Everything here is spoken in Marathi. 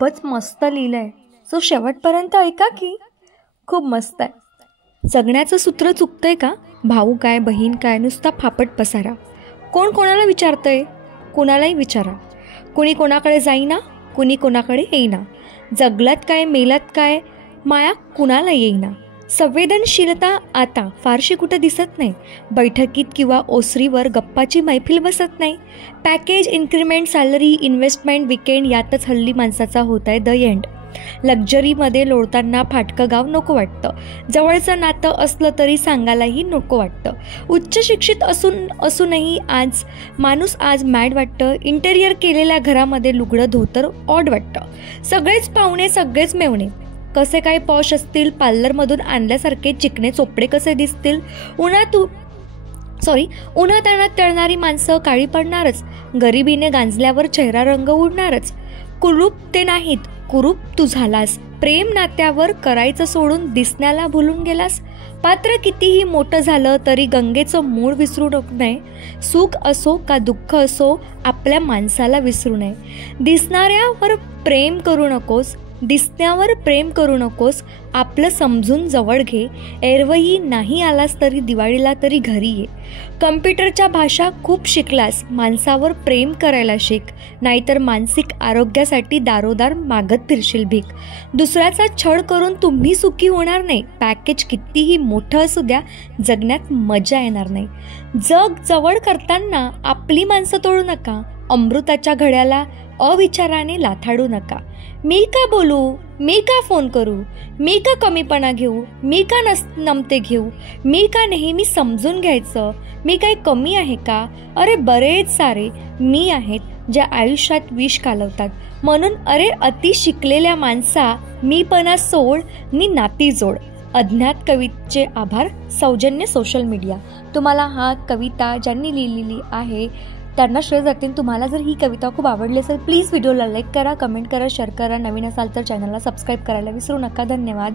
खूपच मस्त लिहिलंय. सो शेवटपर्यंत ऐका की. खूप मस्त आहे. जगण्याचं सूत्र चुकतंय का? भाऊ काय, बहीण काय, नुसता फापट पसारा. कोण कोणाला विचारतंय? कुणालाही विचारा. कुणी कोणाकडे जाईना, कुणी कोणाकडे येईना. जगलात काय, मेलात काय, माया कुणाला येईना. संवेदनशीलता आता फारशी कुठं दिसत नाही. बैठकीत किंवा ओसरीवर गप्पाची मैफिल बसत नाही. Package, increment, salary, investment, weekend यातच हल्ली माणसाचा होत आहे द एंड. लक्झरीमध्ये लोळताना फाटकं गाव नको वाटतं. जवळचं नातं असलं तरी सांगायलाही नको वाटतं. उच्च शिक्षित असूनही माणूस आज मॅड वाटतं. इंटेरियर केलेल्या घरामध्ये लुगडं धोतर ऑड वाटतं. सगळेच पाहुणे, सगळेच मेवणे कसे काय पॉश असतील. पार्लरमधून आणल्यासारखे चिकणे चोपडे कसे दिसतील. उन्हातानात तळणारी माणसं काळी पडणारच. गरिबीने गांजल्यावर चेहरा रंग उडणारच. कुरूप ते नाहीत, कुरूप तू झालास. प्रेम नात्यावर करायचं सोडून दिसण्याला भुलून गेलास. पात्र कितीही मोठं झालं तरी गंगेचं मूळ विसरू नये. सुख असो का दुःख असो, आपल्या माणसाला विसरू नये. दिसणाऱ्यावर प्रेम करू नकोस. आपलं समजून जवळ घे. एरवही नाही आलास तरी दिवाळीला तरी घरी ये. कम्प्युटरच्या भाषा खूप शिकलास, माणसावर प्रेम करायला शिक. नाहीतर मानसिक आरोग्यासाठी दारोदार मागत फिरशील भीक. दुसऱ्याचा छळ करून तुम्ही सुखी होणार नाही. पॅकेज कितीही मोठं असू द्या, जगण्यात मजा येणार नाही. जग जवळ करताना आपली माणसं तोडू नका. अमृताच्या घड्याला अविचाराने लाथाडू नका. मी का बोलू, मी का फोन करू, मी का कमीपणा घेऊ, मी का नमते घेऊ, मी का नेहमी समजून घ्यायचं, मी काही कमी आहे का. अरे बरेच सारे मी आहेत ज्या आयुष्यात विष कालवतात. म्हणून अरे अति शिकलेल्या माणसा, मीपणा सोड नि नाती जोड. अज्ञात कवितेचे आभार. सौजन्य सोशल मीडिया. तुम्हाला हा कविता ज्यांनी लिहिलेली आहे त्यांना श्रेय जातील. तुम्हाला जर ही कविता खूप आवडली असेल प्लीज व्हिडिओला लाईक करा, कमेंट करा, शेअर करा. नवीन असाल तर चॅनलला सबस्क्राईब करायला विसरू नका. धन्यवाद.